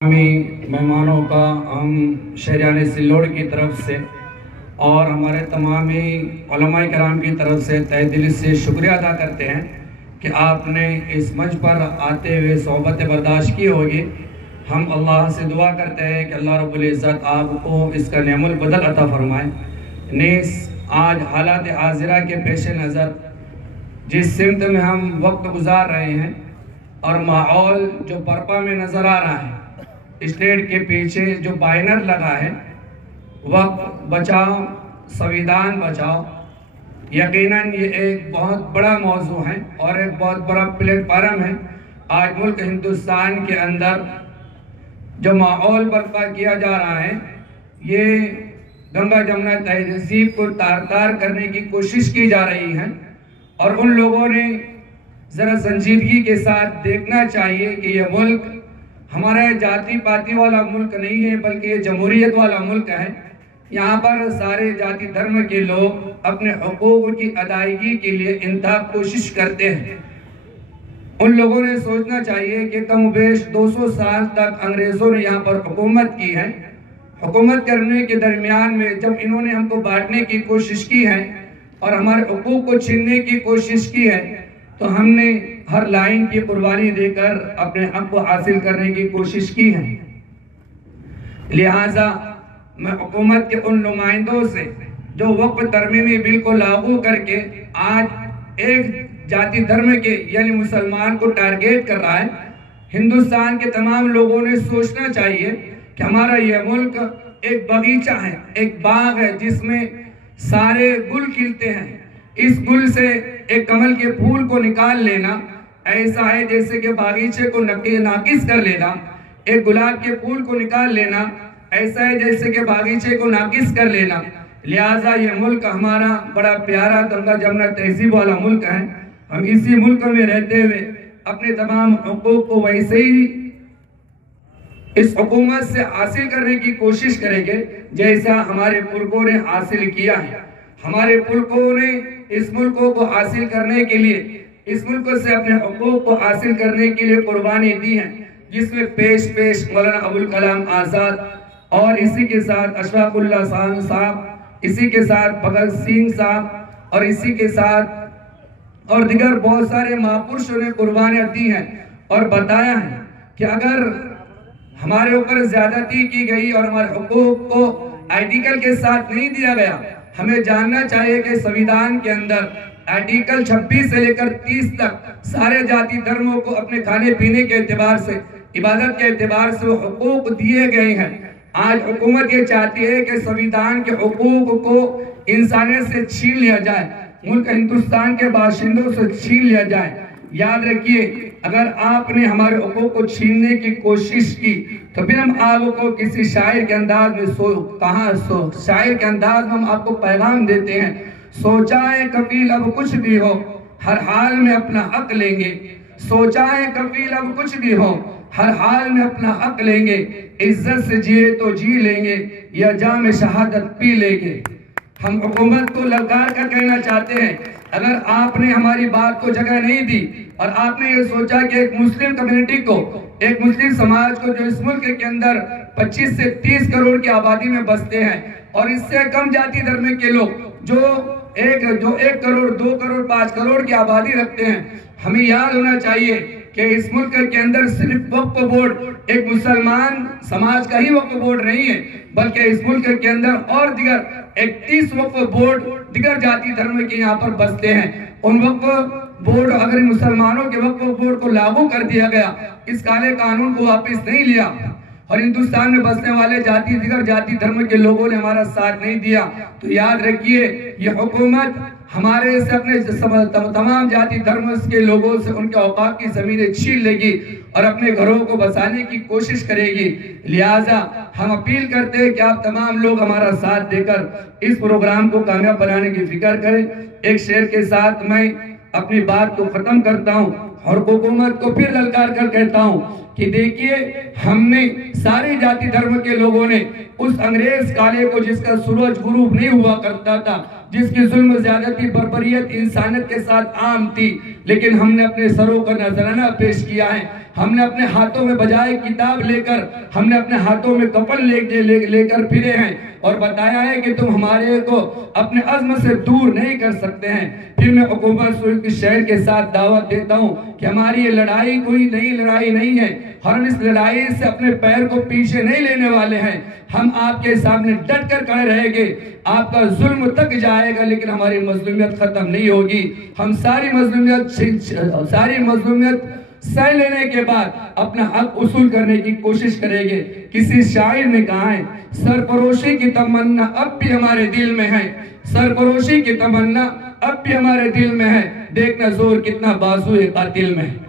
मेहमानों का हम शहरियान सिल्लोड़ की तरफ से और हमारे तमाम उलमाए कराम की तरफ से तहे दिल से शुक्रिया अदा करते हैं कि आपने इस मंच पर आते हुए सोहबत बर्दाश्त की होगी। हम अल्लाह से दुआ करते हैं कि अल्लाह रब्बुल इज़्ज़त आपको इसका नेमुल बदल अता फरमाए। नेस आज हालात हाजिरा के पेश नज़र जिस सिमत में हम वक्त गुजार रहे हैं और माहौल जो बरपा में नज़र आ रहा है, स्टेट के पीछे जो बैनर लगा है वक्त बचाओ संविधान बचाओ, यकीनन ये एक बहुत बड़ा मौजू है और एक बहुत बड़ा प्लेटफार्म है। आज मुल्क हिंदुस्तान के अंदर जो माहौल बर्पा किया जा रहा है, ये गंगा जमुना तहजीब को तार तार करने की कोशिश की जा रही है और उन लोगों ने ज़रा संजीदगी के साथ देखना चाहिए कि यह मुल्क हमारा जाति पाति वाला मुल्क नहीं है, बल्कि ये जमहूरियत वाला मुल्क है। यहाँ पर सारे जाति धर्म के लोग अपने हुकूक की अदायगी के लिए इंतहा कोशिश करते हैं। उन लोगों ने सोचना चाहिए कि कम बेश 200 साल तक अंग्रेज़ों ने यहाँ पर हुकूमत की है। हुकूमत करने के दरमियान में जब इन्होंने हमको बांटने की कोशिश की है और हमारे हुकूक को छीनने की कोशिश की है, तो हमने हर लाइन की कुर्बानी देकर अपने हक को हासिल करने की कोशिश की है। लिहाजा मैं हुकूमत के उन नुमाइंदों से जो वक्फ तरमीमी बिल को लागू करके आज एक जाति धर्म के यानी मुसलमान को टारगेट कर रहा है, हिंदुस्तान के तमाम लोगों ने सोचना चाहिए कि हमारा यह मुल्क एक बगीचा है, एक बाग है जिसमें सारे गुल खिलते हैं। इस गुल से एक कमल के फूल को निकाल लेना ऐसा है जैसे कि बागीचे को नाकिस कर लेना। एक गुलाब के फूल को निकाल लेना ऐसा है जैसे कि बागीचे को नाकिस कर लेना। लिहाजा ये मुल्क हमारा बड़ा प्यारा गंगा जमुना तहजीब वाला मुल्क है। हम इसी मुल्क में रहते हुए अपने तमाम हुकूक को वैसे ही इस हुकूमत से हासिल करने की कोशिश करेंगे जैसा हमारे पुरखों ने हासिल किया है। हमारे पुरखों ने इस मुल्क को हासिल करने के लिए, इस मुल्क से अपने हुकूक को हासिल करने के लिए कुर्बानी दी है, जिसमें पेश मौलाना अबुल कलाम आज़ाद और इसी के साथ अशफाक उल्लाह खान साहब, इसी के साथ भगत सिंह साहब और इसी के साथ और दिगर बहुत सारे महापुरुषों ने कुर्बानियाँ दी हैं और बताया है कि अगर हमारे ऊपर ज्यादती की गई और हमारे हुकूक को आर्टिकल के साथ नहीं दिया गया, हमें जानना चाहिए कि संविधान के अंदर आर्टिकल 26 से लेकर 30 तक सारे जाति धर्मों को अपने खाने पीने के एतबार से, इबादत के एतबार से वो हुकूक दिए गए हैं। आज हुकूमत ये चाहती है कि संविधान के हुकूक को इंसानियत से छीन लिया जाए, मुल्क हिंदुस्तान के बाशिंदों से छीन लिया जाए। याद रखिए, अगर आपने हमारे हुकूक को छीनने की कोशिश की तो फिर हम आपको किसी शायर के अंदाज में शायर के अंदाज में हम आपको पैगाम देते हैं, सोचा है कफील अब कुछ भी हो हर हाल में अपना हक लेंगे। सोचा है कफील अब कुछ भी हो हर हाल में अपना हक लेंगे। इज्जत से जिए तो जी लेंगे या जाम शहादत पी लेंगे। हम हुकूमत को ललकार कर कहना चाहते हैं, अगर आपने हमारी बात को जगह नहीं दी और आपने ये सोचा कि एक मुस्लिम कम्युनिटी को, एक मुस्लिम समाज को जो इस मुल्क के अंदर 25 से 30 करोड़ की आबादी में बसते हैं और इससे कम जाति धर्म के लोग जो 1 करोड़ 2 करोड़ 5 करोड़ की आबादी रखते हैं, हमें याद होना चाहिए कि इस मुल्क के अंदर सिर्फ वक्फ बोर्ड एक मुसलमान समाज का ही वक्फ बोर्ड नहीं है, बल्कि इस मुल्क के अंदर और दिगर 31 वक्फ बोर्ड दिगर जाति धर्म के यहाँ पर बसते हैं। उन वक्फ बोर्ड, अगर मुसलमानों के वक्फ बोर्ड को लागू कर दिया गया, इस काले कानून को वापस नहीं लिया और हिंदुस्तान में बसने वाले दिगर जाति धर्म के लोगों ने हमारा साथ नहीं दिया, तो याद रखिए ये हुकूमत हमारे से अपने तमाम जाति धर्म के लोगों से उनके औकात की जमीनें छीन लेगी और अपने घरों को बसाने की कोशिश करेगी। लिहाजा हम अपील करते हैं कि आप तमाम लोग हमारा साथ देकर इस प्रोग्राम को कामयाब बनाने की फिक्र करें। एक शेर के साथ मैं अपनी बात को खत्म करता हूँ और हुकूमत को फिर ललकार कर कहता हूँ कि देखिए, हमने सारे जाति धर्म के लोगों ने उस अंग्रेज काले को, जिसका सूरज गुरूब नहीं हुआ करता था, जिसकी जुल्म ज्यादती बर्बरियत इंसानियत के साथ आम थी, लेकिन हमने अपने सरों का नजराना पेश किया है हमने अपने हाथों में बजाय किताब लेकर, हमने अपने हाथों में कफन लेकर फिरे हैं और बताया है कि तुम हमारे को अपने अज़्म से दूर नहीं कर सकते हैं। फिर मैं हुकूमत शहर के साथ दावत देता हूँ कि हमारी ये लड़ाई कोई नई लड़ाई नहीं है, हम इस लड़ाई से अपने पैर को पीछे नहीं लेने वाले हैं। हम आपके सामने डट कर खड़े रहेंगे। आपका जुल्म तक जाएगा लेकिन हमारी मजलूमियत खत्म नहीं होगी। हम सारी मजलूमियत सह लेने के बाद अपना हक उसूल करने की कोशिश करेंगे। किसी शायर ने कहा है, सरफरोशी की तमन्ना अब भी हमारे दिल में है, सरफरोशी की तमन्ना अब भी हमारे दिल में है, देखना जोर कितना बाजुए कातिल में है।